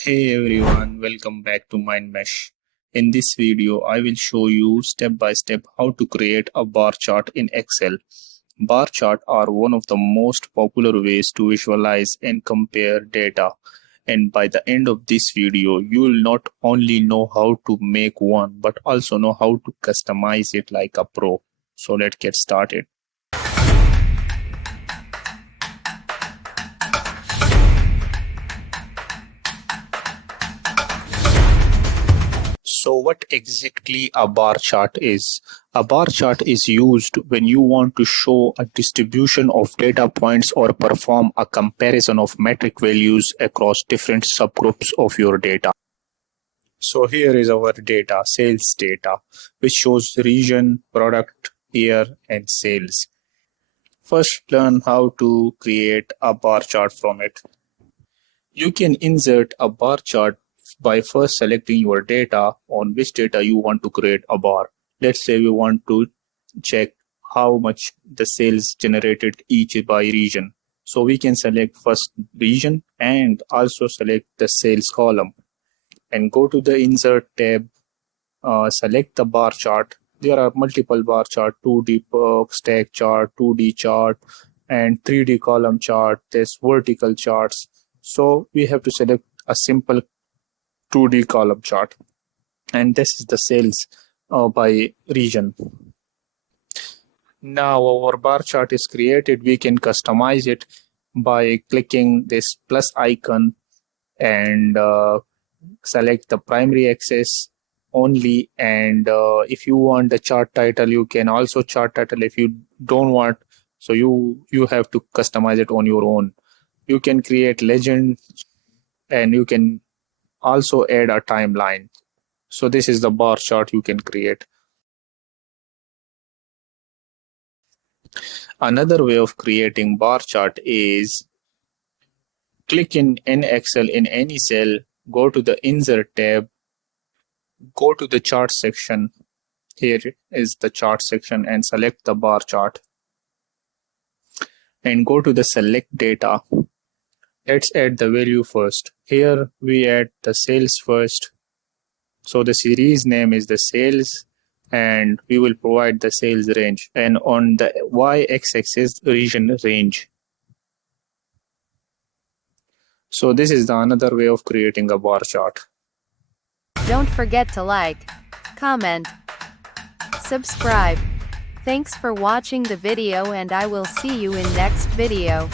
Hey everyone, welcome back to MindMesh. In this video, I will show you step by step how to create a bar chart in Excel. Bar chart are one of the most popular ways to visualize and compare data. And by the end of this video, you will not only know how to make one, but also know how to customize it like a pro. So let's get started. So what exactly a bar chart is? A bar chart is used when you want to show a distribution of data points or perform a comparison of metric values across different subgroups of your data. So here is our data, sales data, which shows region, product, year, and sales. First, learn how to create a bar chart from it. You can insert a bar chart by first selecting your data on which data you want to create a bar. Let's say we want to check how much the sales generated each by region. So we can select first region and also select the sales column and go to the insert tab, select the bar chart. There are multiple bar chart, 2D stack chart, 2D chart, and 3D column chart. There's vertical charts. So we have to select a simple 2D column chart, and this is the sales by region. Now our bar chart is created. We can customize it by clicking this plus icon and select the primary axis only, and if you want the chart title, you can also chart title. If you don't want, so you have to customize it on your own. You can create legend, and you can also add a timeline. So this is the bar chart you can create. Another way of creating bar chart is click in Excel in any cell, go to the insert tab, go to the chart section. Here is the chart section, and select the bar chart and go to the select data. Let's add the value first. Here we add the sales first. So the series name is the sales, and we will provide the sales range. And on the y-axis region range. So this is the another way of creating a bar chart. Don't forget to like, comment, subscribe. Thanks for watching the video, and I will see you in next video.